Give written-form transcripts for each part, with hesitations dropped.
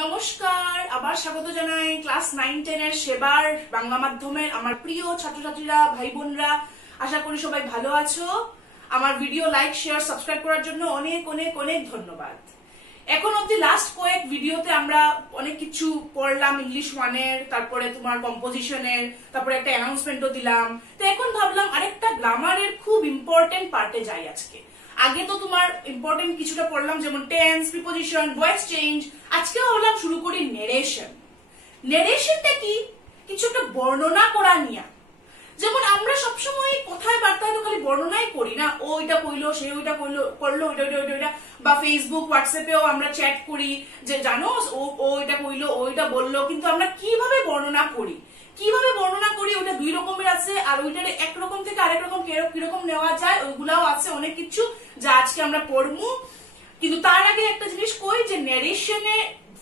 নমস্কার, আবার স্বাগত জানাই ক্লাস 9-10 এর সেবার বাংলা মাধ্যমের আমার প্রিয় ছাত্রছাত্রীরা, ভাই বোনরা। আশা করি সবাই ভালো আছো। আমার ভিডিও লাইক, শেয়ার, সাবস্ক্রাইব করার জন্য অনেক অনেক অনেক ধন্যবাদ। এখন অবধি লাস্ট কয়েক ভিডিওতে আমরা অনেক কিছু পড়লাম, ইংলিশ 1 এর, তারপরে তোমার কম্পোজিশনের, তারপরে একটা অ্যানাউন্সমেন্টও দিলাম। তো এখন ভাবলাম আরেকটা গ্রামারের খুব ইম্পর্টেন্ট পার্টে যাই আজকে। আগে তো তোমার ইম্পর্টেন্ট কিছুটা পড়লাম, যেমন টেন্স, প্রিপোজিশন, ভয়েস চেঞ্জ। আজকে ভাবলাম শুরু করি নেরেশন। নেরেশনটা কি? কিছু একটা বর্ণনা করা নিয়ে। যেমন আমরা সবসময় কথায় বার্তায় তো খালি বর্ণনাই করি না, ও এটা কইলো, সে ওইটা করলো, ওইটা, বা ফেসবুক, হোয়াটসঅ্যাপেও আমরা চ্যাট করি যে জানো ও এটা কইলো, ওইটা বললো, কিন্তু আমরা কিভাবে বর্ণনা করি ওটা দুই রকমের আছে, আর ওইটার একরকম থেকে আরেক রকম কিরকম নেওয়া যায় ওইগুলাও আছে অনেক কিছু, যা আজকে আমরা পড়বো। কিন্তু তার আগে একটা জিনিস কই যে নেরেশনে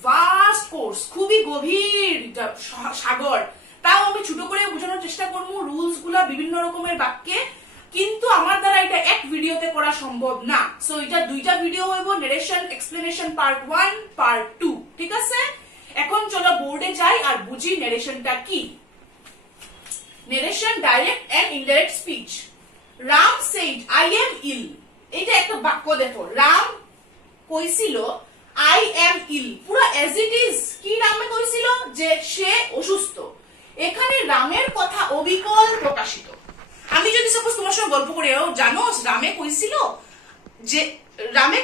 ভাস্ট কোর্স, খুবই গভীর সাগর। তাও আমি ছোট করে বোঝানোর চেষ্টা করবো রুলস গুলা বিভিন্ন রকমের বাক্যে, কিন্তু আমার দ্বারা এটা এক ভিডিওতে করা সম্ভব না। সো এটা দুইটা ভিডিও হইব, নেরেশন এক্সপ্লেনেশন পার্ট 1, পার্ট 2, ঠিক আছে? এখন চলো বোর্ডে যাই আর বুঝি নেরেশনটা কি। Narration direct and indirect speech. Ram said I am ill. এটা একটা বাক্য দেখো, রাম কইছিল আই এম ইল, পুরো এজ ইট ইজ। কি রামে কইছিল? যে সে অসুস্থ। এখানে রামের কথা অবিকল প্রকাশিত। আমি যদি সাপোজ তোমার সঙ্গে গল্প করে, জানো রামে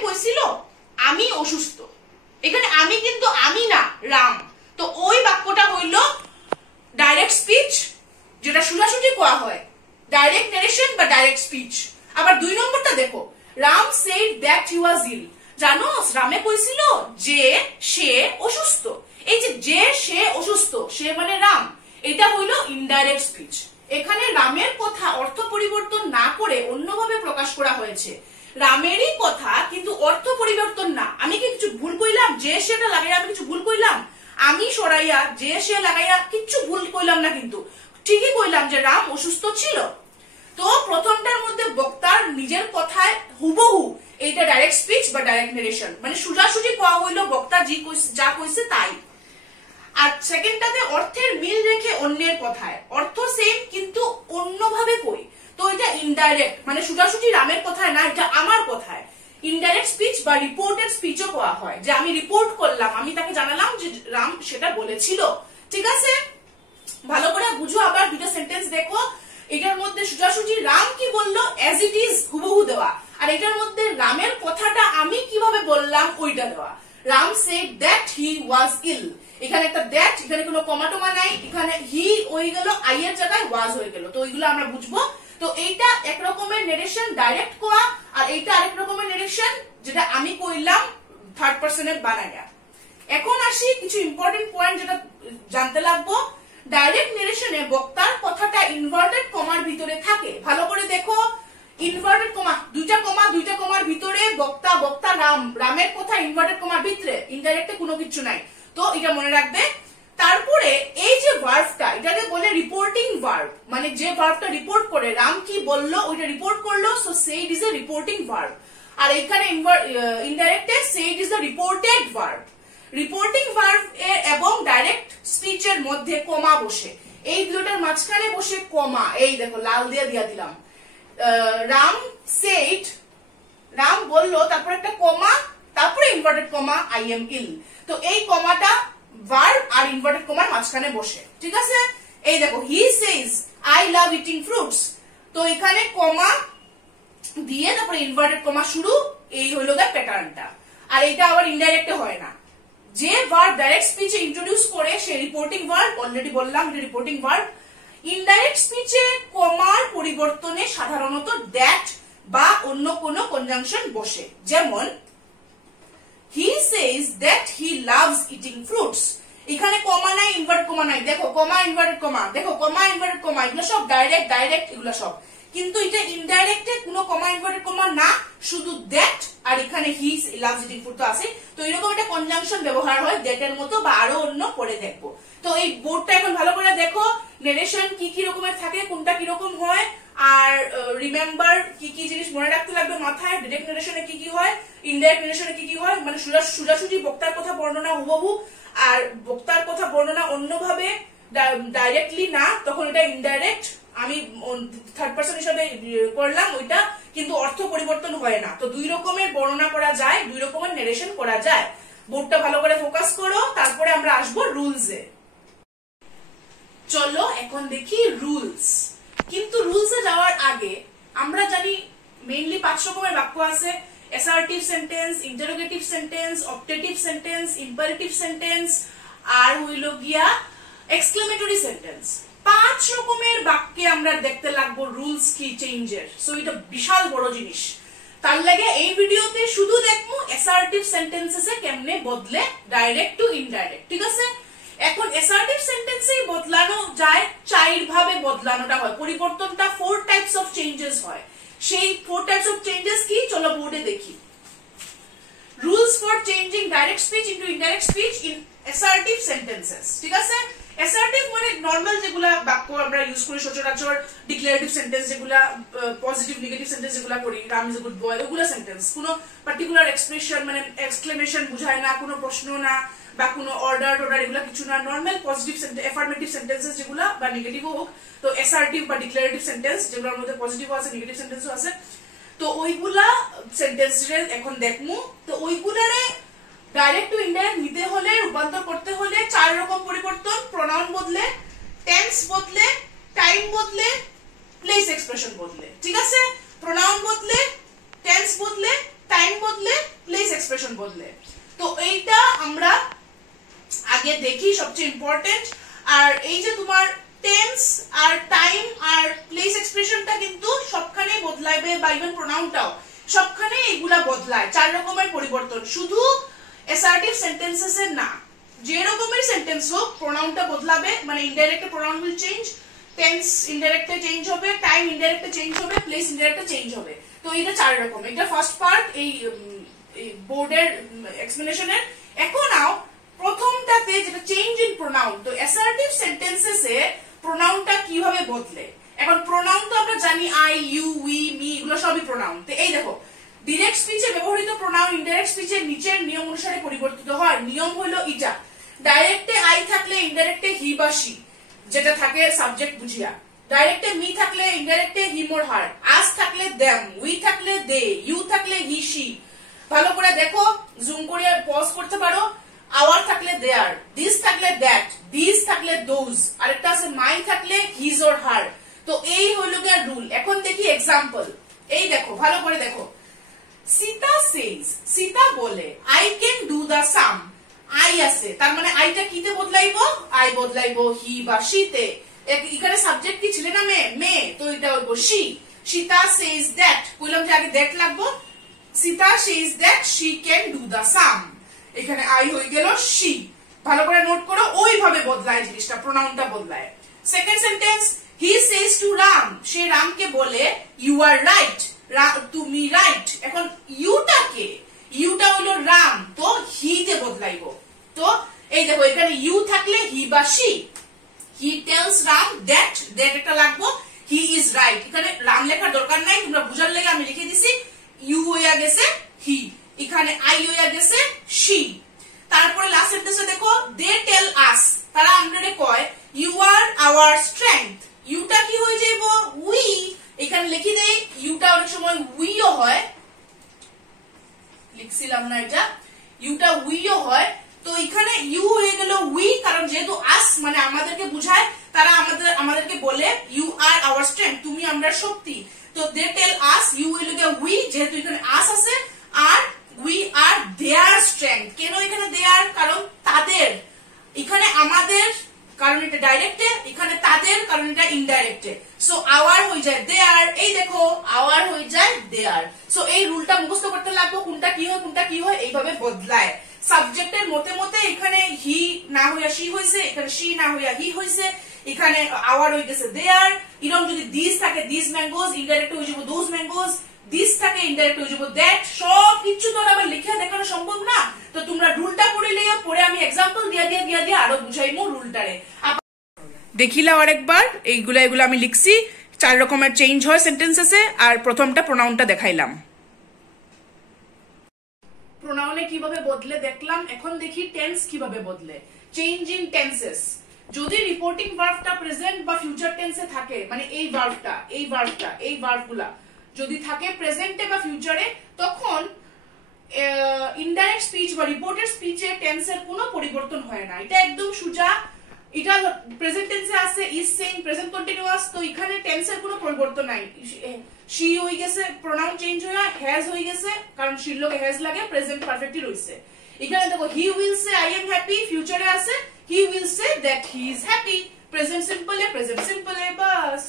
কইছিল আমি অসুস্থ। এখানে আমি কিন্তু আমি না, রাম। তো ওই বাক্যটা হইল ডাইরেক্ট স্পিচ, যেটা সোজাসুজি কোয়া হয়, ডাইরেক্ট নেরেশন বা ডাইরেক্ট স্পিচ। আবার 2 নম্বরটা দেখো, রাম সেড দ্যাট হি ওয়াজ ইল। জানো রামে কইছিল যে সে অসুস্থ। এই যে সে অসুস্থ, সে মানে রাম, এটা হইল ইনডাইরেক্ট স্পিচ। এখানে রামের কথা অর্থ পরিবর্তন না করে অন্যভাবে প্রকাশ করা হয়েছে। রামেরই কথা, কিন্তু অর্থ পরিবর্তন না। আমি কি কিছু ভুল কইলাম? যে সেটা লাগাইয়া আমি কিছু ভুল কইলাম? আমি সরাইয়া যে সে লাগাইয়া কিচ্ছু ভুল কইলাম না, কিন্তু ঠিকই কইলাম যে রাম অসুস্থ ছিল। তো প্রথমটার মধ্যে বক্তার নিজের কথায় হুবহু, এইটা ডাইরেক্ট স্পিচ বা ডাইরেক্ট নেরেশন, মানে সোজাসুজি কোয়া হইলো বক্তা যা কইছে তাই। আর সেকেন্ডটাতে অর্থের মিল রেখে অন্যের কথায়, অর্থ সেম কিন্তু অন্যভাবে কই, তো এটা ইনডাইরেক্ট, মানে সোজাসুজি রামের কথায় না, এটা আমার কথায়। ইনডাইরেক্ট স্পিচ বা রিপোর্টেড স্পিচও কোয়া হয়, যে আমি রিপোর্ট করলাম, আমি তাকে জানালাম যে রাম সেটা বলেছিল। ঠিক আছে, ভালো করে বুঝো। আবার দুটো সেন্টেন্স দেখো, এটার মধ্যে সোজাসুজি রাম কি বললো এজ ইট ইজ হুবহু দেওয়া, আর এটার মধ্যে রামের কথাটা আমি কিভাবে বললাম ওইটা দেওয়া। রাম সেড দ্যাট হি ওয়াজ ইল। এখানে একটা দ্যাট, এখানে কোনো কমা টমা নাই, এখানে হি হয়ে গেল, আই এর জায়গায় ওয়াজ হয়ে গেল। তো ওইগুলো আমরা বুঝবো। তো এইটা এক রকমের নেরেশন ডাইরেক্ট কোয়া, আর এইটা আরেক রকমের নেরেশন যেটা আমি কইলাম থার্ড পারসনের বানায়া। এখন আসি কিছু ইম্পর্টেন্ট পয়েন্ট যেটা জানতে লাগবো। ডাইরেক্ট নেরেশনে বক্তার কথাটা ইনভার্টেড কমার ভিতরে থাকে। ভালো করে দেখো, ইনভার্টেড কমা, দুইটা কমার ভিতরে বক্তা রামের কথা ইনভার্টেড কমার ভিতরে, ইনডাইরেক্টে কোনো কিছু নাই। তো এটা মনে রাখবে। তারপরে এই যে ভার্বটা, এটাকে বলে রিপোর্টিং ভার্ব, মানে যে ভার্বটা রিপোর্ট করে, রাম কি বললো ওইটা রিপোর্ট করলো, so said is a reporting verb. আর এখানে ইনডাইরেক্টে said is the reported verb. Reporting verb এবং ডাইরেক্ট স্পিচের মধ্যে কমা বসে, এই দুটোর মাঝখানে বসে কমা, এই দেখো লাল দিয়া দিলাম। রাম সেড, রাম বললো, তারপর একটা কমা, তারপরে ইনভার্টেড কমা আই এম ইল। তো এই কমাটা ভার্ব আর ইনভার্টেড কমার মাঝখানে বসে, ঠিক আছে? এই দেখো, he says I love eating fruits. তো এখানে কমা দিয়ে তারপরে ইনভার্টেড কমা শুরু, এই হইলো গা প্যাটার্নটা। আর এটা আবার ইনডাইরেক্টে হয় না। যে ভার্ব ডাইরেক্ট স্পিচে ইন্ট্রোডিউস করে সে রিপোর্টিং ভার্ব, অলরেডি বললাম এটা রিপোর্টিং ভার্ব। ইনডাইরেক্ট স্পিচে কমার পরিবর্তনে সাধারণত দ্যাট বা অন্য কোনো কনজাংশন বসে, যেমন he says that he loves eating fruits. এখানে কমা নাই, ইনভার্টেড কমা নাই। দেখো কমা ইনভার্টেড কমা, দেখো কমা ইনভার্টেড কমা, এগুলো সব ডাইরেক্ট, এগুলো সব। কিন্তু এটা ইনডাইরেক্টে কোনো কমা ইনভার্টেড কমা না, শুধু দ্যাট, আর এখানে হি লাভস ইটিং ফ্রুট তো আছে। তো এরকম একটা কনজাংশন ব্যবহার হয় দ্যাটের মতো, বা আরো অন্য পরে দেখবো। তো এই বোর্ডটা এখন ভালো করে দেখো, নেরেশন কি কি রকমের থাকে, কোনটা কিরকম হয়, আর রিমেম্বার কি কি জিনিস মনে রাখতে লাগবে মাথায়। ডিরেক্ট নারেশনে কি কি হয়, ইনডাইরেক্ট নারেশনে কি কি হয়, মানে সোজাসুজি বক্তার কথা বর্ণনা হুবহু, আর বক্তার কথা বর্ণনা অন্যভাবে ডাইরেক্টলি না, তখন এটা ইনডাইরেক্ট, আমি থার্ড পার্সন হিসাবে করলাম ওইটা, কিন্তু অর্থ পরিবর্তন হয় না। তো দুই রকমের বর্ণনা করা যায়, দুই রকমের নারেশন করা যায়। বোর্ডটা ভালো করে ফোকাস করো, তারপরে আমরা আসবো রুলসে। চলো এখন দেখি রুলস। কিন্তু রুলসে যাওয়ার আগে আমরা জানি মেইনলি 5 রকমের বাক্য আছে: assertive sentence, interrogative sentence, optative sentence, imperative sentence, আর হইল গিয়া এক্সক্লেমেটরি সেন্টেন্স। 5 রকমের বাক্যে আমরা দেখতে লাগবো রুলস কি চেঞ্জের। সো এটা বিশাল বড় জিনিস। তার লাগে এই ভিডিওতে শুধু দেখবো অ্যাসার্টিভ সেন্টেন্সেসে কেমনে বদলে ডাইরেক্ট টু ইনডাইরেক্ট, ঠিক আছে? এখন অ্যাসার্টিভ সেন্টেন্সেই বদলানো যায় 4 ভাবে বদলানোটা হয়, পরিবর্তনটা 4 টাইপস অফ চেঞ্জেস হয়। সেই 4 টাইপস অফ চেঞ্জেস কি, চলো বোর্ডে দেখি। Rules for changing direct speech into indirect speech in assertive sentences, ঠিক আছে? অ্যাসার্টিভ মানে নরমাল যেগুলা বাক্য আমরা ইউজ করি সচরাচর, ডিক্লারেটিভ সেন্টেন্স যেগুলা, পজিটিভ নেগেটিভ সেন্টেন্স যেগুলা করি, Ram is a good boy, ওগুলা সেন্টেন্স। কোনো পার্টিকুলার এক্সপ্রেশন মানে এক্সক্লেমেশন বুঝায় না, কোনো প্রশ্ন না, বা কোনো অর্ডার টর্ডার এগুলা কিছু না, normal positive sentence, affirmative sentences যেগুলা বা নেগেটিভও হোক। তো অ্যাসার্টিভ বা ডিক্লারেটিভ সেন্টেন্স যেগুলোর মধ্যে পজিটিভও আছে নেগেটিভ সেন্টেন্সও আছে, তো ওইগুলা সেন্টেন্সের এখন দেখমু। তো ওইগুলারে ডাইরেক্ট টু ইনডাইরেক্ট নিতে হলে, রূপান্তর করতে হলে 4 রকম পরিবর্তন: প্রোনাউন বদলে, টেন্স বদলে, টাইম বদলে, প্লেস এক্সপ্রেশন বদলে, ঠিক আছে? প্রোনাউন বদলে, টেন্স বদলে, টাইম বদলে, প্লেস এক্সপ্রেশন বদলে। তো এইটা আমরা আগে দেখি, সবচেয়ে ইম্পর্টেন্ট। আর এই যে তোমার টেন্স আর টাইম আর প্লেস এক্সপ্রেশনটা কিন্তু সবখানে বদলাইবে, বা ইভেন প্রোনাউনটাও সবখানে এগুলা বদলায়। 4 রকমের পরিবর্তন, শুধু অ্যাসার্টিভ সেন্টেন্সেস এর না, যে রকমের সেন্টেন্স হোক প্রোনাউনটা বদলাবে, মানে indirect pronoun will change, tense ইনডাইরেক্টে চেঞ্জ হবে, টাইম ইনডাইরেক্টে চেঞ্জ হবে, প্লেস ইনডাইরেক্টে চেঞ্জ হবে। তো এটা 4 রকম। এটা ফার্স্ট পার্ট এই বোর্ডের এক্সপ্লেনেশনের। এখন নাও প্রথমটাতে যেটা চেঞ্জ ইন প্রোনাউন। তো অ্যাসার্টিভ সেন্টেন্সেসে প্রোনাউনটা কিভাবে বদলে। এখন প্রোনাউন তো আমরা জানি আই, ইউ, উই, মি, এগুলো সবই প্রোনাউন। তো এই দেখো, ডিরেক্ট স্পিচে ব্যবহৃত প্রোনাউন ইনডাইরেক্ট স্পিচের নিচের নিয়ম অনুসারে পরিবর্তিত হয়। নিয়ম হলো এটা: ডাইরেক্টে আই থাকলে ইনডাইরেক্টে হি বা শি, যেটা থাকে সাবজেক্ট বুঝিয়া। ডাইরেক্টে মি থাকলে ইনডাইরেক্টে হিম ওর হার। আস থাকলে দেম, উই থাকলে দে, ইউ থাকলে হি শি। ভালো করে দেখো, জুম করে পজ করতে পারো। আওয়ার থাকলে দেয়ার, দিস থাকলে দ্যাট, দিস থাকলে দোজ, আরেকটা আছে মাই থাকলে হিজ ওর হার। তো এই হলো গিয়া রুল। এখন দেখি এক্সাম্পল। এই দেখো, ভালো করে দেখো। সীতা সেজ, সীতা বলে, I can do the same. I আছে, তার মানে আইটা কিতে বদলাইবো? আই বদলাইবো হি বা শীতে। এখানে সাবজেক্ট কি ছিল না মে, তো এটা হইব শি। সীতা সেজ দ্যাট, কইলাম যে আগে দ্যাট লাগবো। Sita says that she can do the same, এখানে আই হয়ে গেল শি। ভালো করে নোট করো, ওইভাবে বদলায় জিনিসটা, প্রোনাউনটা বদলায়। Second sentence, he says to Ram, সে রামকে বলে ইউ আর রাইট, তুমি রাইট। এখন ইউটা কে? ইউটা হলো রাম, তো হি তে বদলাইবো। তো এই দেখো, এখানে ইউ থাকলে হি বা she. He tells Ram that, that একটা লাগবো, হি ইজ রাইট। এখানে রাম লেখার দরকার নাই, তোমরা বুঝার লেগে আমি লিখে দিছি। ইউ হইয়া গেছে হি, এখানে আই হইয়া গেছে শি। তারপরে লাস্ট সেন্টেন্সে দেখো, দে টেল আস, তারা আমরারে কয় ইউ আর আওয়ার স্ট্রেংথ। ইউটা কি হয়ে যাইব? উই। এখানে লিখি দেই, ইউটা অনেক সময় উইও হয়, লিখছিলাম না এটা, ইউটা উইও হয়। তো এখানে ইউ হয়ে গেল উই, কারণ যেহেতু আস মানে আমাদেরকে বুঝায়, তারা আমাদেরকে বলে ইউ আর আওয়ার স্ট্রেংথ, তুমি আমরা শক্তি। তো দে টেল আস, ইউ হইল গিয়া উই, যেহেতু এখানে আস আছে, আর উই আর দেয়ার স্ট্রেংথ। কেন এখানে দেয়ার? কারণ তাদের। এখানে আমাদের, কারণ এটা ডাইরেক্টে, এখানে তাদের, কারণ এটা ইনডাইরেক্টে। সো আওয়ার হয়ে যায় দেয়ার। এই দেখো, আওয়ার হয়ে যায় দেয়ার। সো এই রুলটা মুখস্থ করতে লাগবো, কোনটা কি হয় কোনটা কি হয়, এইভাবে বদলায়। সাবজেক্টের মতে মতে এখানে হি না হইয়া শি হয়েছে, এখানে শি না হইয়া হি হয়েছে, এখানে আওয়ার হয়ে গেছে দেয়ার। এরকম যদি দিস থাকে, দিস ম্যাঙ্গোজ, ইনডাইরেক্ট হয়ে যাবো দোজ ম্যাঙ্গোজ। দিস থাকে, ইনডাইরেক্ট হয়ে যাবো দ্যাট। সব কিছু তো আবার লিখে দেখানো সম্ভব না। তো তোমরা রুলটা পড়ে লিয়ে, পরে আমি এক্সাম্পল দিয়া আরো বুঝাইমু রুলটারে। দেখিলাও আরেকবার, এগুলো আমি লিখছি। 4 রকমের চেঞ্জ হয় সেন্টেন্সেসে। আর প্রথমটা প্রোনাউনটা দেখাইলাম। প্রোনাউনে কিভাবে বদলে দেখলাম, এখন দেখি টেন্স কিভাবে বদলে। Change in tenses. যদি রিপোর্টিং ভার্বটা প্রেজেন্ট বা ফিউচার টেন্সে থাকে, মানে এই ভার্বগুলা যদি থাকে প্রেজেন্টে বা ফিউচারে, তখন ইনডাইরেক্ট স্পিচ বা রিপোর্টেড স্পিচে টেন্সের কোনো পরিবর্তন হয় না। এটা একদম সোজা। এটা প্রেজেন্ট টেন্সে আছে ইজ সেইং, প্রেজেন্ট কন্টিনিউয়াস, তো এখানে টেন্সের কোনো পরিবর্তন নাই। শি হয়ে গেছে, প্রোনাউন চেঞ্জ হয়ে হ্যাজ হয়ে গেছে, কারণ শির লগে হ্যাজ লাগে, প্রেজেন্ট পারফেক্টই রইছে। এখানে দেখো he will say I am happy, ফিউচারে আছে he will say that he is happy, present সিম্পলে বাস।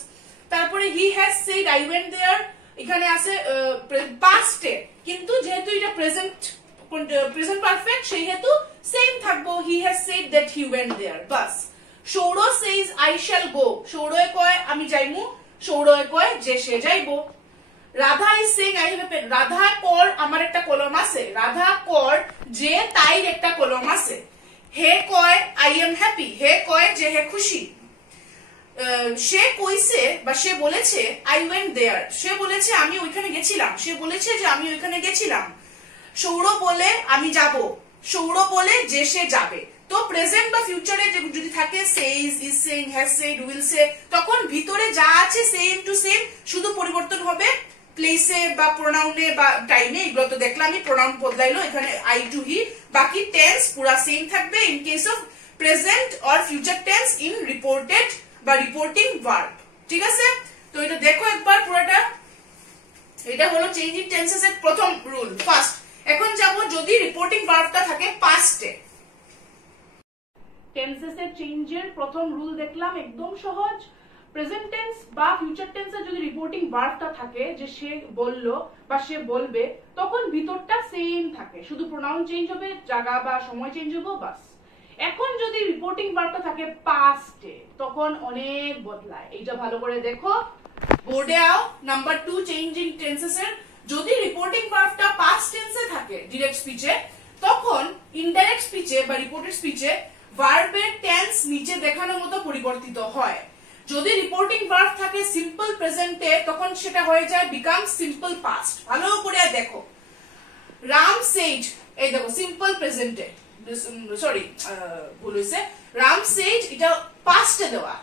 তারপরে he has said I went there, এখানে আছে পাস্টে, কিন্তু যেহেতু এটা প্রেজেন্ট পারফেক্ট সেহেতু সেম থাকবো, he has said that he went there, বাস। Sourav says I shall go, Sourav কয় আমি যাইমু, সৌরভ কয় যে সে যাইবো। Radha is saying I have a pen, Radha কর আমার একটা কলম আছে, রাধা কর যে তাইর একটা কলম আছে। হে কয় আই এম হ্যাপি, হে কয় যে হে খুশি। সে কইছে বা সে বলেছে আই ওয়েন্ট দেয়ার, সে বলেছে আমি ওইখানে গেছিলাম, সে বলেছে যে আমি ওইখানে গেছিলাম। সৌরভ বলে আমি যাব, সৌরভ বলে যে সে যাবে। তো প্রেজেন্ট বা ফিউচারে যদি থাকে সেইজ, is saying, has said, will say, তখন ভিতরে যা আছে সেম টু সেম, শুধু পরিবর্তন হবে প্লেসে বা প্রোনাউনে বা টাইমে। এগুলো তো দেখলামই, প্রোনাউন বদলাইলো এখানে আই টু হি, বাকি টেন্স পুরা সেম থাকবে in case of present or future tense in reported বা রিপোর্টিং ভার্ব। ঠিক আছে, তো এটা দেখো একবার পুরোটা। এটা হলো চেঞ্জ ইন টেন্সেস এর প্রথম রুল, ফার্স্ট। এখন যাব যদি রিপোর্টিং ভার্বটা থাকে পাস্টে। টেন্সেস এর চেঞ্জের প্রথম রুল দেখলাম, একদম সহজ। প্রেজেন্ট টেন্স বা ফিউচার টেন্সে যদি রিপোর্টিং ভার্বটা থাকে, যে সে বলল বা সে বলবে, তখন ভিতরটা সেম থাকে, শুধু প্রোনাউন চেঞ্জ হবে, জায়গা বা সময় চেঞ্জ হবে, বাস। এখন যদি রিপোর্টিং ভার্বটা থাকে পাস্টে, তখন অনেক বদলায়। এইটা ভালো করে দেখো, বোর্ডে আও। নাম্বার 2 চেঞ্জ ইন টেন্সেস এর, যদি রিপোর্টিং ভার্বটা পাস্ট টেন্সে থাকে ডিরেক্ট স্পিচে, তখন ইনডাইরেক্ট স্পিচে বা রিপোর্টেড স্পিচে ভার্বের টেন্স নিচে দেখানোর মতো পরিবর্তিত হয়। যদি রিপোর্টিং ভার্ব থাকে সিম্পল প্রেজেন্টে, তখন সেটা হয়ে যায় বিকাম সিম্পল পাস্ট। ভালো করে দেখো, রাম সেড, এই দেখো সিম্পল প্রেজেন্টে, সরি ভুল হয়েছে, রাম সেড এটা পাস্টে দেওয়া,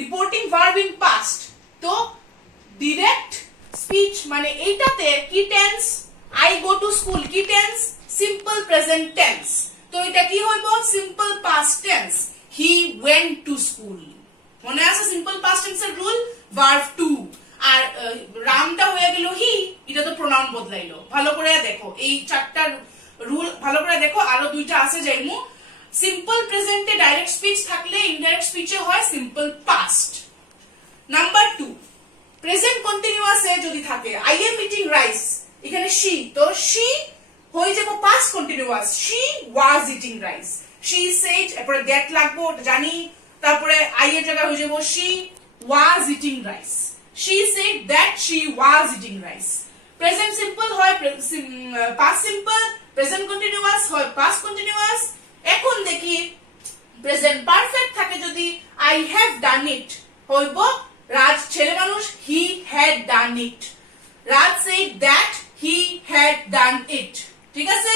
রিপোর্টিং ভার্ব ইন পাস্ট। তো ডিরেক্ট স্পিচ মানে এইটাতে কি tense, I go to school কি টেন্স, সিম্পল প্রেজেন্ট টেন্স। তো এটা কি হইব, simple past tense, he went to school. মনে আছে সিম্পল পাস্ট টেন্সের রুল, ভার্ব টু। আর রামটা হয়ে গেল হি, এটা তো প্রোনাউন বদলাইলো। ভালো করে দেখো এই চারটা রুল, ভালো করে দেখো, আরো দুইটা আছে যাইমু। সিম্পল প্রেজেন্টে ডাইরেক্ট স্পিচ থাকলে ইনডাইরেক্ট স্পিচে হয় সিম্পল পাস্ট। নাম্বার 2 প্রেজেন্ট কন্টিনিউয়াসে যদি থাকে আই এম ইটিং রাইস, এখানে শি, তো শি হয়ে যাবো past continuous, she was eating rice. She said, এরপরে গেট লাগবো জানি, তারপরে আই এর জায়গায় হয়ে যাবো she was eating rice. She said that she was eating rice. Present simple হয় পাস্ট সিম্পল, প্রেজেন্ট কন্টিনিউয়াস হয় পাস্ট কন্টিনিউয়াস। এখন দেখি প্রেজেন্ট পারফেক্ট থাকে যদি আই হ্যাভ ডান ইট, হইব রাজ ছেলে মানুষ, he had done it. Raj said that he had done it. ঠিক আছে,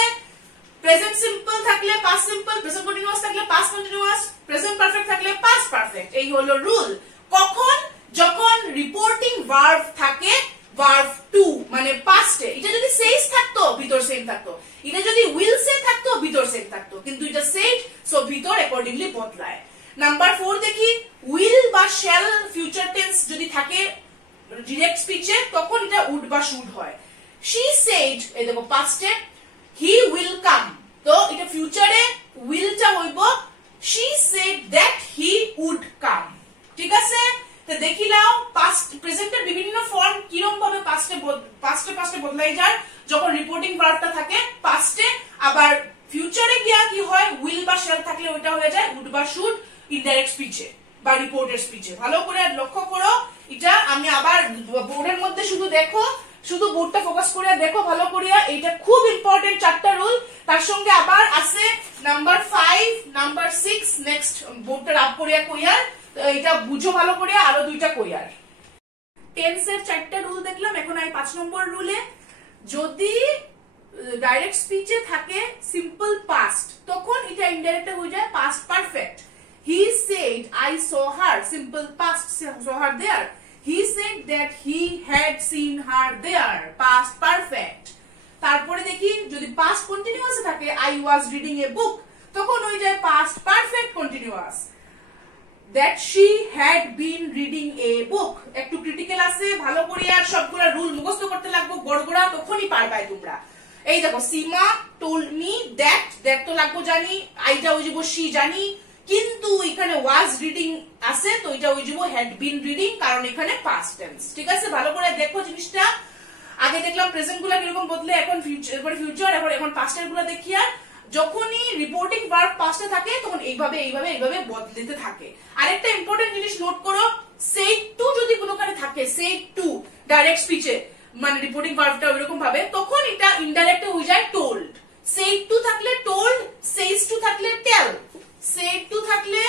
প্রেজেন্ট সিম্পল থাকলে পাস্ট সিম্পল, প্রেজেন্ট কন্টিনিউয়াস থাকলে পাস্ট কন্টিনিউয়াস, প্রেজেন্ট পারফেক্ট থাকলে পাস্ট পারফেক্ট। এই হলো রুল। কখন, যখন রিপোর্টিং ভার্ব থাকে ভার্ব টু মানে পাস্টে, এটা যদি সেইজ থাকতো ভিতর সেম থাকতো, এটা যদি উইল সে থাকতো ভিতর সেম থাকতো, কিন্তু এটা সেড, সো ভিতর অ্যাকর্ডিংলি বদলায়। নাম্বার 4 দেখি, উইল বা শ্যাল ফিউচার টেন্স যদি থাকে ডিরেক্ট স্পিচে, তখন এটা উড বা শুড হয়। শি সেড, এই দেখো পাস্টে, হি উইল কাম, তো এটা ফিউচারে উইলটা হইব she said that he would come. ঠিক আছে, তো দেখিলাও পাস্ট প্রেজেন্টের বিভিন্ন ফর্ম কিরকম ভাবে পাস্টে বদলাই যায় যখন রিপোর্টিং ভার্বটা থাকে পাস্টে। আবার ফিউচারে গিয়া কি হয়, উইল বা শ্যাল থাকলে ওইটা হয়ে যায় উড বা শুড ইনডাইরেক্ট স্পিচে বা রিপোর্টেড স্পিচে। ভালো করে লক্ষ্য করো, এটা আমি আবার বোর্ডের মধ্যে শুধু দেখো, শুধু বোর্ডটা ফোকাস করে দেখো ভালো করিয়া, এটা খুব ইম্পর্টেন্ট চারটা রুল। তার সঙ্গে আবার আছে নাম্বার 5, নাম্বার 6, নেক্সট বোর্ডটা রাব করিয়া কইয়ার, এটা বুঝো ভালো করিয়া, আরো দুইটা কইয়ার। টেন্সের চারটা রুল দেখলাম, এখন আই 5 নম্বর রুলে। যদি ডাইরেক্ট স্পিচে থাকে সিম্পল পাস্ট, তখন এটা ইনডাইরেক্ট হয়ে যায় past perfect. He said I saw her, simple past, saw her there. He said that he had seen her there, past perfect. তারপরে দেখি যদি পাস্ট কন্টিনিউয়াস থাকে I was reading a book, তখন হয়ে যায় past perfect continuous. that she had been reading a book, একটু critical আছে, ভালো করে আর সবগুলা রুল মুখস্থ করতে লাগবে গড়গড়া, তখনই পারবাই তোমরা। এই দেখো সীমা told me that, that তো লাগবো জানি, আইটা হয়ে যাব she জানি, কিন্তু এখানে was reading আছে তো এটা হয়ে যাব had been reading, কারণ এখানে past tense। ঠিক আছে, ভালো করে দেখো জিনিসটা। আগে দেখলাম প্রেজেন্ট গুলা কিরকম বদলে, এখন ফিউচার, এখন পাস্টের গুলা দেখি। আর যখনই রিপোর্টিং ভার্ব পাস্টে থাকে তখন এইভাবে এইভাবে এইভাবে বদলাতে থাকে। আরেকটা ইম্পর্টেন্ট জিনিস নোট করো, said to যদি কোনোখানে থাকে, said to ডাইরেক্ট স্পিচে মানে রিপোর্টিং ভার্বটা ওইরকম ভাবে, তখন এটা ইনডাইরেক্ট হয়ে যায় told। said to থাকলে told, says to থাকলে tell, said to থাকলে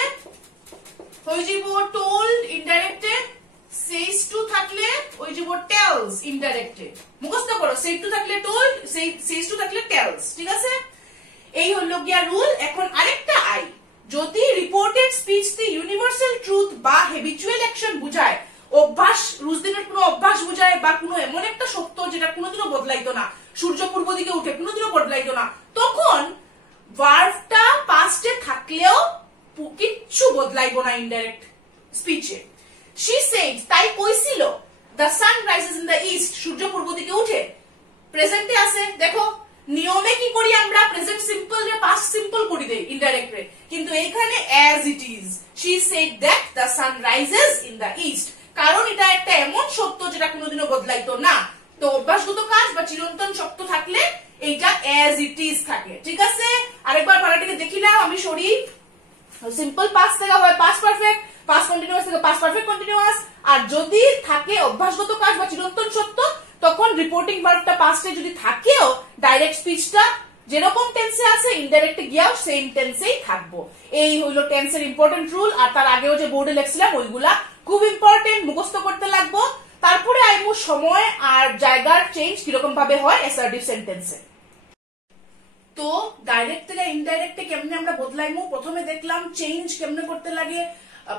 হয়ে যাব told ইনডাইরেক্টে, says to থাকলে হয়ে যাব tells ইনডাইরেক্টে। মুখস্থ করো, said to থাকলে told, says to থাকলে tells। ঠিক আছে, এই হলো গিয়া রুল। এখন আরেকটা আই, যদি রিপোর্টেড স্পিচ দি ইউনিভার্সাল ট্রুথ বা হ্যাবিচুয়াল অ্যাকশন বুঝায়, অভ্যাস, রুজদিনের কোনো অভ্যাস বুঝায় বা কোনো এমন একটা সত্য যেটা কোনোদিনও বদলাইতো না, সূর্য পূর্ব দিকে উঠে কোনোদিনও বদলাইতো না, তখন ভার্বটা পাস্টে থাকলেও কিচ্ছু বদলাইবো না ইনডাইরেক্ট স্পিচে। শি সেড, তাই কইছিল, the sun rises in the east, সূর্য পূর্ব দিকে উঠে, প্রেজেন্টে আছে। দেখো নিয়মে কি করি আমরা, প্রেজেন্ট সিম্পল রে পাস্ট সিম্পল করি দেই ইনডাইরেক্ট রে, কিন্তু এখানে as it is, she said that the sun rises in the east, কারণ এটা একটা এমন সত্য যেটা কোনোদিনও বদলাইতো না। তো অভ্যাসগত কাজ বা চিরন্তন সত্য থাকলে এইটা অ্যাজ ইট ইজ থাকে। ঠিক আছে, আরেকবার ভাড়াটিকে দেখি নাও, আমি সরি। সিম্পল পাস্ট থেকে হয় পাস্ট পারফেক্ট, পাস্ট কন্টিনিউয়াস থেকে পাস্ট পারফেক্ট কন্টিনিউয়াস, আর যদি থাকে অভ্যাসগত কাজ বা চিরন্তন সত্য, তখন রিপোর্টিং ভার্বটা পাস্টে যদি থাকেও ডাইরেক্ট স্পিচটা যেরকম টেন্সে আছে ইনডাইরেক্টে গিয়াও সেম টেন্সেই থাকবো। এই হইলো টেন্সের ইম্পর্টেন্ট রুল। আর তার আগেও যে বোর্ডে লেখছিলাম ওইগুলা খুব ইম্পর্টেন্ট, মুখস্থ করতে লাগবো। তারপরে আইবো সময় আর জায়গার চেঞ্জ কিরকম ভাবে হয় অ্যাসার্টিভ সেন্টেন্সে। তো ডাইরেক্ট থেকে ইনডাইরেক্টে কেমনে আমরা বদলাইমু, প্রথমে দেখলাম চেঞ্জ কেমনে করতে লাগে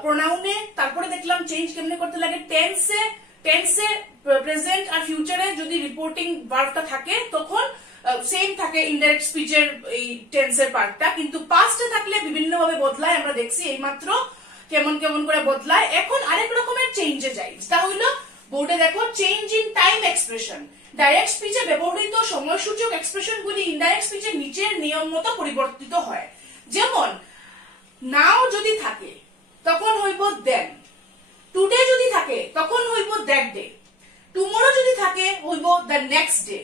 প্রোনাউনে, তারপরে দেখলাম চেঞ্জ কেমনে করতে লাগে টেন্সে। টেন্সে প্রেজেন্ট আর ফিউচারে যদি রিপোর্টিং ভার্বটা থাকে তখন সেম থাকে ইনডাইরেক্ট স্পিচের এই টেন্সের পার্টটা, কিন্তু পাস্টে থাকলে বিভিন্ন ভাবে বদলায়, আমরা দেখছি এইমাত্র কেমন কেমন করে বদলায়। এখন আরেক রকমের চেঞ্জে যাই, তা হইলো বোর্ডে দেখো change in time expression. Direct স্পিচে ব্যবহৃত সময়সূচক এক্সপ্রেশন গুলি ইনডাইরেক্ট স্পিচের নিচের নিয়ম মতো পরিবর্তিত হয়। যেমন নাও যদি থাকে তখন হইব দেন, টুডে যদি থাকে তখন হইব দ্যাট ডে, টুমরো যদি থাকে হইব দ্য নেক্সট ডে,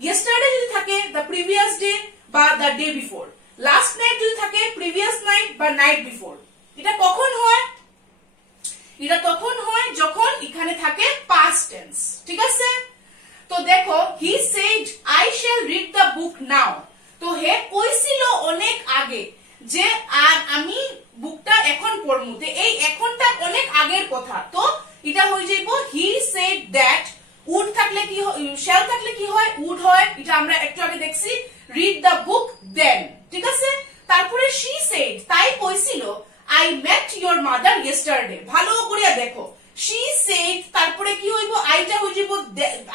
ইয়েস্টারডে যদি থাকে দ্য প্রিভিয়াস ডে বা the day before, last night যদি থাকে প্রিভিয়াস নাইট বা নাইট বিফোর। এটা কখন হয়, এটা তখন হয় যখন এখানে থাকে পাস্ট টেন্স। ঠিক আছে, তো দেখো he said I shall read the book now, তো হে কইছিল অনেক আগে যে আর আমি বুকটা এখন পড়মু, এই এখনটা অনেক আগের কথা, তো এটা হয়ে যাইব হি সেড দ্যাট। উড থাকলে কি হয়, শ্যাল থাকলে কি হয়, উড হয়, এটা আমরা একটু আগে দেখছি, রিড দ্য বুক দেন। ঠিক আছে, তারপরে শি সেড, তাই কইছিল I met your mother yesterday. ভালো করে দেখো শি সেড, তারপরে কি হইব, আইটা হয়ে যাব,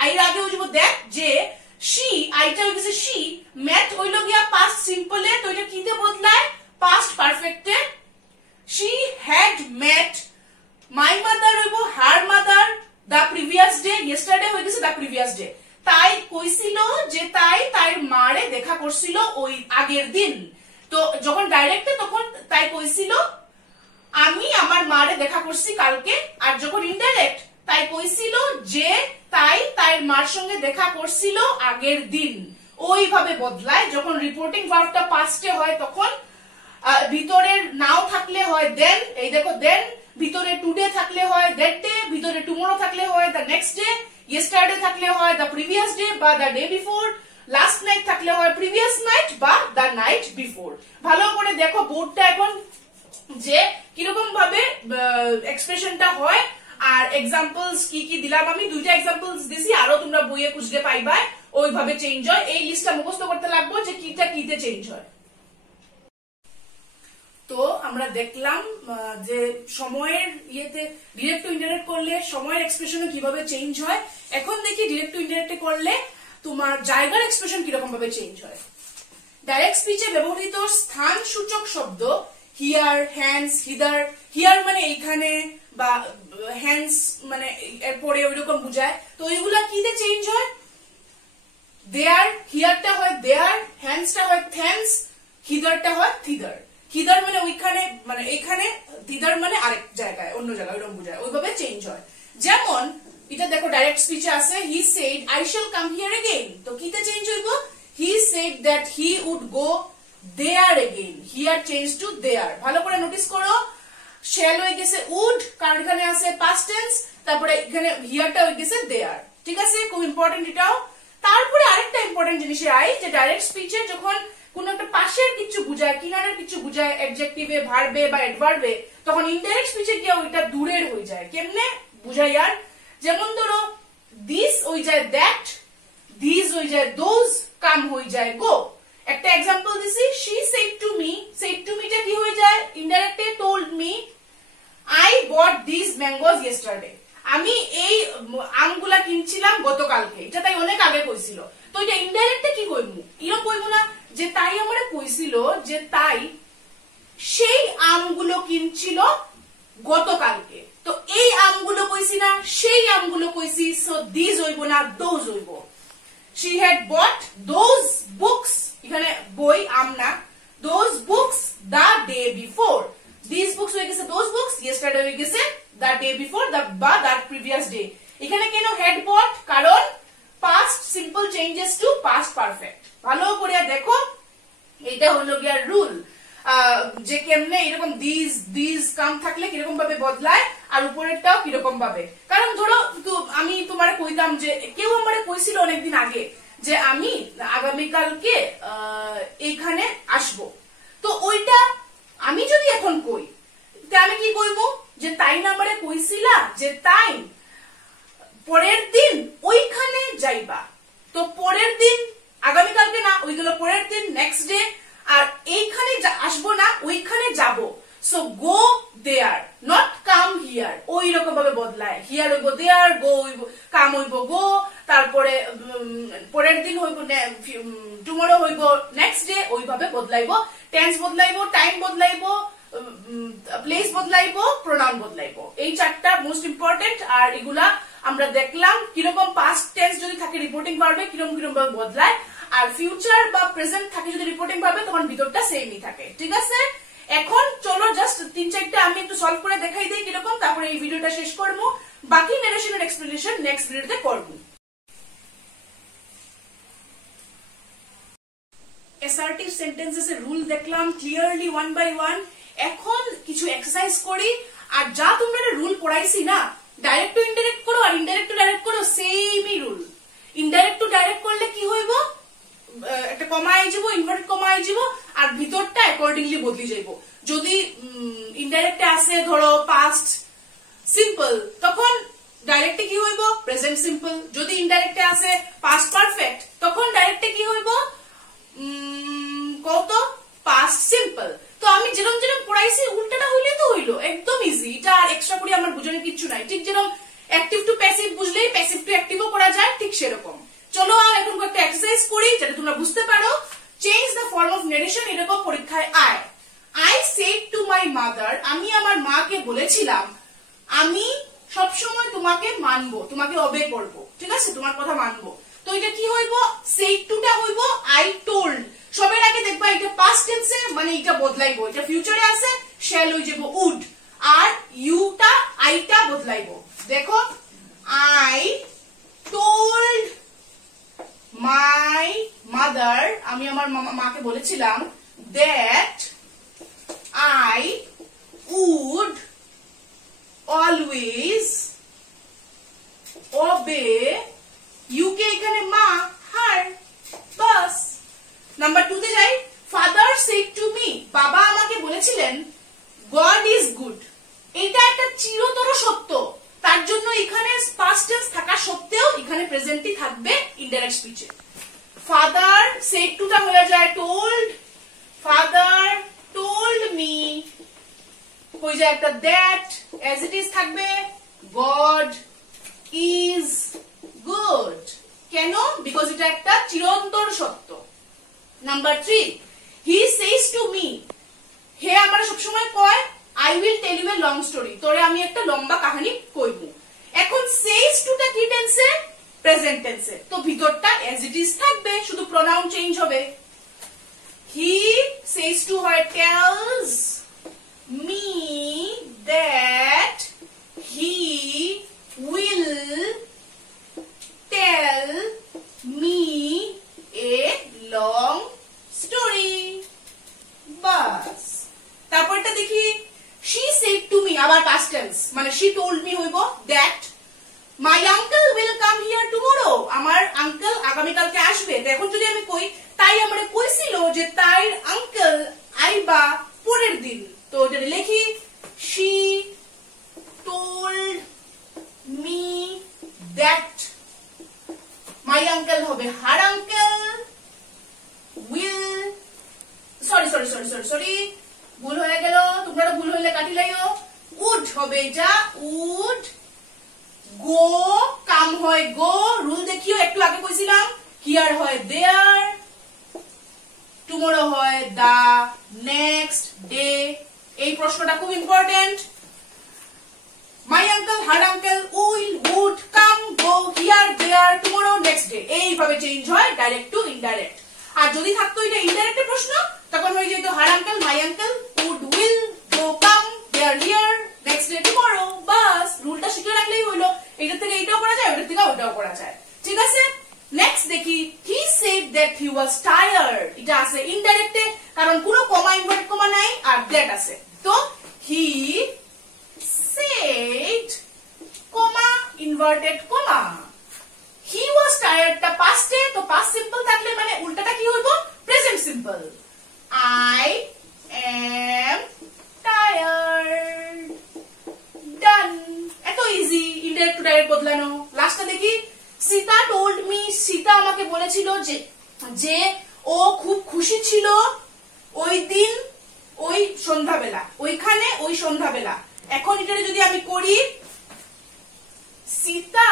আইর আগে হয়ে যাব দ্যাট, যে শি, আইটা হয়ে গেছে শি, মেট হইল গিয়া পাস্ট সিম্পলে, তো এটা কিতে বদলায় পাস্ট পারফেক্টে। She had met my mother হইব her mother the previous day, yesterday হয়ে গেছে দ্য প্রিভিয়াস ডে। তাই কইছিল যে তাই তার মারে দেখা করছিল ওই আগের দিন, তো যখন ডাইরেক্টে তখন তাই কইছিল আমি আমার মারে দেখা করছি কালকে, আর যখন ইনডাইরেক্ট তাই কইছিল যে তাই তার মার সঙ্গে দেখা করছিল আগের দিন। ওইভাবে বদলায়। যখন রিপোর্টিং ভার্বটা পাস্টে হয় তখন ভিতরের নাও থাকলে হয় দেন, এই দেখো দেন, ভিতরে টুডে থাকলে হয় দ্যাট ডে, ভিতরে টুমরো থাকলে হয় দ্য নেক্সট ডে, ইয়েস্টারডে থাকলে হয় দ্য প্রিভিয়াস ডে বা the day before, last night থাকলে হয় প্রিভিয়াস নাইট বা দ্য নাইট বিফোর। ভালো করে দেখো বোর্ডটা এখন যে কিরকম ভাবে এক্সপ্রেশনটা হয়, আর এক্সাম্পলস কি কি দিলাম আমি, দুইটা এক্সাম্পলস দিছি, আরো তোমরা বইয়ে খুঁজতে পাইবা। ওইভাবে চেঞ্জ হয়। এই লিস্টটা মুখস্থ করতে লাগবে যে কিটা কিতে চেঞ্জ হয়। তো আমরা দেখলাম যে সময়ের ইয়েতে ডিরেক্ট টু ইনডাইরেক্ট করলে সময়ের এক্সপ্রেশনে কিভাবে চেঞ্জ হয়। এখন দেখি ডিরেক্ট টু ইনডাইরেক্ট করলে তোমার জায়গার এক্সপ্রেশন কিরকম ভাবে চেঞ্জ হয়। ডাইরেক্ট স্পিচে ব্যবহৃত স্থান সূচক শব্দ হিয়ার, হ্যান্ডস, হিদার। হিয়ার মানে এইখানে, বা হ্যান্ডস মানে এরপরে ওইরকম বুঝায়। তো ওইগুলা কিতে চেঞ্জ হয়? দেয়ার, হিয়ারটা হয় দেয়ার, হ্যান্ডসটা হয় থ্যান্স, হিদারটা হয় থিদার। হিদার মানে ওইখানে, মানে এখানে, থিদার মানে আরেক জায়গায়, অন্য জায়গায়, ওইরকম বুঝায়। ওইভাবে চেঞ্জ হয়। যেমন এটা দেখো ডাইরেক্ট স্পিচে আছে he said I shall come here again. তো কিতে চেঞ্জ হইব? He said that he would go there again. Here change to there. ভালো করে নোটিস করো, শ্যাল হয়ে গেছে উড, কারণ এখানে আছে পাস্ট টেন্স, তারপরে এখানে হিয়ারটা হয়ে গেছে দেয়ার। ঠিক আছে, খুব ইম্পর্টেন্ট এটাও। তারপরে আরেকটা ইম্পর্টেন্ট জিনিসে আই, যে ডাইরেক্ট স্পিচে যখন কোন একটা পাশের কিছু বুঝায়, কিনারের কিছু বুঝায়, অ্যাডজেক্টিভে, ভার্বে বা অ্যাডভার্বে, তখন ইনডাইরেক্ট স্পিচে গিয়ে ওইটা দূরের হয়ে যায়। কেমনে বুঝাই? আর যেমন ধরো দিস হয়ে যায় দ্যাট, দিস হয়ে যায় দোজ, কাম হয়ে যায় গো। একটা এক্সাম্পল দিছি, she said to me, said to me টা কি হয়ে যায়? Indirectly told me I bought these mangoes yesterday. আমি এই আমগুলা কিনছিলাম গতকালকে। এটা তাই অনেক আগে কইছিল। তো এটা ইনডাইরেক্টলি কি কইমু? এরকম কইমু না যে তাই আমারে কইছিল যে তাই সেই আমগুলো কিনছিল গতকালকে। তো এই আমগুলো কইছি না, সেই আমগুলো কইছি। সো দিস হইব না, দোজ হইব। She had bought those books, এখানে বই, আম না, those books the day before. These books হয়ে গেছে those books, yesterday হয়ে গেছে the day before, বা that previous day. এখানে কেন had bought? কারণ past simple changes to past perfect. ভালো করে দেখো, এটা হলো গিয়া রুল, যে কেমনে এরকম দিস কাম থাকলে কিরকম ভাবে বদলায়, আর উপরেরটাও কিরকম ভাবে। কারণ ধরো আমি তোমারে কইতাম যে কেউ আমারে কইছিল অনেকদিন আগে যে আমি আগামীকালকে এইখানে আসবো। তো ওইটা আমি যদি এখন কই, আমি কি কইবো? যে তাই না আমারে কইছিলা যে তাই পরের দিন ওইখানে যাইবা। তো পরের দিন আগামীকালকে না, ওইগুলো পরের দিন, নেক্সট ডে। আর এইখানে আসবো না, ওইখানে যাব। So go there, not come here. ওই রকম ভাবে বদলায়। হিয়ার হইব দেয়ার, গো হইব, কাম হইব গো, তারপরে পরের দিন হইব টুমরো হইব নেক্সট ডে। ওইভাবে বদলাইব, টেন্স বদলাইব, টাইম বদলাইব, প্লেস বদলাইব, প্রোনাউন বদলাইব। এই চারটা মোস্ট ইম্পর্টেন্ট। আর এগুলা আমরা দেখলাম কিরকম পাস্ট টেন্স যদি থাকে রিপোর্টিং ভার্বে কিরকম কিরকম ভাবে বদলায়, আর ফিউচার বা প্রেজেন্ট থাকে যদি রিপোর্টিং ভাবে, তখন ভিতরটা সেমই থাকে। ঠিক আছে, এখন চলো জাস্ট 3-4টা আমি একটু সলভ করে দেখাই দিই কিরকম, তারপরে এই ভিডিওটা শেষ করবো। বাকি নারেশনের এক্সপ্লেনেশন নেক্সট ভিডিওতে করবো। অ্যাসার্টিভ সেন্টেন্সেস এর রুল দেখলাম ক্লিয়ারলি ওয়ান বাই ওয়ান। এখন কিছু এক্সারসাইজ করি। আর যা তোমরা রুল পড়াইছি না, ডাইরেক্ট টু ইনডাইরেক্ট করো আর ইনডাইরেক্ট টু ডাইরেক্ট করো, সেমই রুল। ইনডাইরেক্ট টু ডাইরেক্ট করলে কি হইব? একটা কমা আই যাব, ইনভার্টেড কমা আই যাব, আর ভিতরটা অ্যাকর্ডিংলি বদলি যাইব। যদি ইনডাইরেক্টে আসে ধরো পাস্ট সিম্পল, তখন ডাইরেক্টে কি হইব? Present simple. যদি ইনডাইরেক্টে আসে পাস্ট পারফেক্ট, তখন ডাইরেক্টে কি হইব? কত? Past simple. তো আমি যেরকম যেরকম পড়াইছি উল্টাটা হইলে তো হইলো, একদম ইজি। এটা আর এক্সট্রা করে আমার বুঝানোর কিছু নাই। ঠিক যেরকম অ্যাক্টিভ টু প্যাসিভ বুঝলেই প্যাসিভ টু অ্যাক্টিভও করা যায়, ঠিক সেরকম। চলো আর এখন একটা এক্সারসাইজ করি যাতে তোমরা বুঝতে পারো। Change the form of narration, এরকম পরীক্ষায় আয়। I said to my mother, আমি আমার মাকে বলেছিলাম আমি সবসময় তোমাকে মানবো, তোমাকে অবে করবো। ঠিক আছে, তোমার কথা মানবো। তো এটা কি হইব? সেড টুটা হইব আই টোল্ড। সবের আগে দেখবা এটা পাস্ট টেন্সে, মানে এটা বদলাইবো। এটা ফিউচারে আছে, শ্যাল হয়ে যাব উড, আর ইউটা আইটা বদলাইবো। দেখো, আই টোল্ড মাই মাদার, আমি আমার মাকে বলেছিলাম that I would always obey, ইউকে এখানে মা, হার, বাস। নাম্বার 2 তে যাই। ফাদার সেড টু মি, বাবা আমাকে বলেছিলেন গড ইজ গুড। এটা একটা চিরতর সত্য। যার জন্য এখানে পাস্ট টেন্স থাকা সত্ত্বেও এখানে প্রেজেন্টই থাকবে ইনডাইরেক্ট স্পিচে। ফাদার সেড টুটা হয়ে যায় টোল্ড, ফাদার টোল্ড মি হয়ে যায় একটা দ্যাট, অ্যাজ ইট ইজ থাকবে গড ইজ গুড। কেন? বিকজ এটা একটা চিরন্তর সত্য। Number 3, he says to me, হে আমার সবসময় কয় I will tell you a long story, তোরে আমি একটা লম্বা কাহিনী কইব। এখন সেজ টুটা কি টেন্সে? প্রেজেন্ট টেন্সে, তো ভিতরটা অ্যাজ ইট ইজ থাকবে, শুধু প্রোনাউন চেঞ্জ হবে। হি সেজ টু হয় tells me that he will tell me a long story. বাস। তারপরটা দেখি, she said to me, আবার past tense, মানে she told me হইব that my uncle will come here tomorrow, আমার uncle আগামীকালকে আসবে। এখন যদি আমি কই তাই আমারে কইছিল যে তাই আঙ্কেল আইবা পরের দিন, তো এটা লিখি she told me that my uncle হবে her uncle will, সরি ভুল হয়ে গেল, তোমরা ভুল হইলে কাটি লাইও। উড হবে যা, উড গো, কাম হয় গো, রুল দেখিও একটু আগে কইছিলাম, হিয়ার হয় দেয়ার, টুমরো হয় দা নেক্সট ডে। এই প্রশ্নটা খুব important. My uncle her uncle will would come go here there tomorrow next day, এইভাবে চেঞ্জ হয় ডাইরেক্ট টু ইনডাইরেক্ট। আর যদি থাকতো এটা ইনডাইরেক্ট প্রশ্ন তখন হয়ে যেত her uncle my uncle would will go come there here next day tomorrow. বাস, রুলটা শিখে রাখলেই হইলো। এটা থেকে এইটাও করা যায়, ওটা থেকে ওটাও করা যায়। ঠিক আছে, নেক্সট দেখি, হি said that he was tired, এটা আছে ইনডাইরেক্টে কারণ কোনো কমা ইনভার্টেড কমা নাই আর দ্যাট আছে, তো he said comma inverted comma. He was tired টা পাস্টে, তো পাস্ট সিম্পল থাকলে মানে উল্টাটা কি হইব? Present simple. I am tired, done. এত ইজি ইনডাইরেক্ট টু ডাইরেক্ট বদলানো। লাস্টটা দেখি, সীতা টোল্ড মি, সীতা আমাকে বলেছিল যে ও খুব খুশি ছিল ওই দিন ওই সন্ধ্যাবেলা, ওইখানে ওই সন্ধ্যাবেলা। এখন এটা যদি আমি করি, সীতা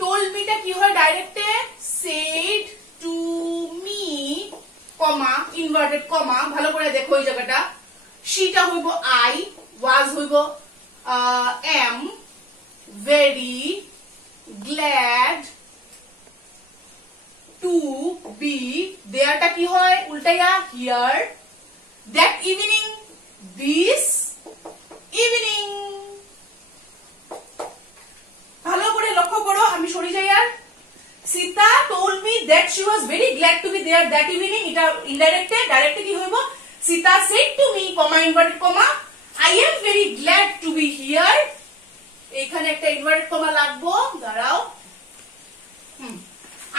টোল্ড মিটা কি হয় ডাইরেক্টে? Said to me comma inverted comma, ভালো করে দেখো এই জায়গাটা। শিটা হইব আই, ওয়াজ হইব am very glad to be, দেয়ারটা কি হয় উল্টাইয়া here, that evening this evening. ভালো করে লক্ষ্য করো, আমি সরে যাই। আর Sita told me that she was very glad to be there that evening, এটা ইনডাইরেক্টে। ডাইরেক্টে কি হইব? Sita said to me comma inverted comma I am very glad to be here, এখানে একটা ইনভার্টেড কমা লাগবো, দাঁড়াও।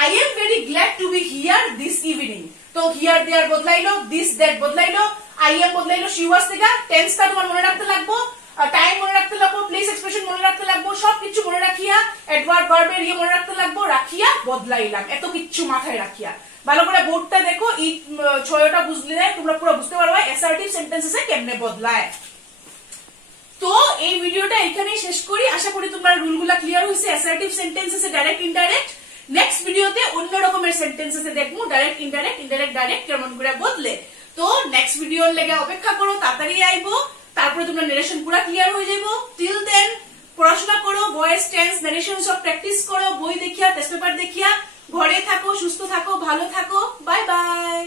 I am very glad to be here this evening, তো here there বদলাইলো, this that বদলাইলো, I am বদলাইলো she was থেকে। টেন্সটা তোমার মনে রাখতে লাগবো, টাইম মনে রাখতে লাগবো, প্লেস এক্সপ্রেশন মনে রাখতে লাগবো, সবকিছু মনে রাখিয়া অ্যাডভার্ব ভার্বের ইয়ে মনে রাখতে লাগবো, রাখিয়া বদলাইলাম, এত কিচ্ছু মাথায় রাখিয়া। ভালো করে বোর্ডটা দেখো, এই ছয়টা বুঝলে তোমরা পুরো বুঝতে পারবে অ্যাসার্টিভ সেন্টেন্সেসে কেমনে বদলায়। তো এই ভিডিওটা এখানেই শেষ করি। আশা করি তোমরা রুলগুলা ক্লিয়ার হইছে অ্যাসার্টিভ সেন্টেন্সেসে ডাইরেক্ট ইনডাইরেক্ট। নেক্সট ভিডিওতে অন্য রকমের সেন্টেন্সেসে দেখবো ডাইরেক্ট ইনডাইরেক্ট ইনডাইরেক্ট ডাইরেক্ট কেমন করে বদলে। তো নেক্সট ভিডিওর লেগে অপেক্ষা করো, তাড়াতাড়ি আইবো, তারপরে তোমরা নারেশন পুরো ক্লিয়ার হয়ে যাবো। টিল দেন পড়াশোনা করো, ভয়েস টেন্স নারেশন সব প্র্যাকটিস করো, বই দেখিয়া টেস্ট পেপার দেখিয়া। ঘরে থাকো, সুস্থ থাকো, ভালো থাকো, বাই বাই।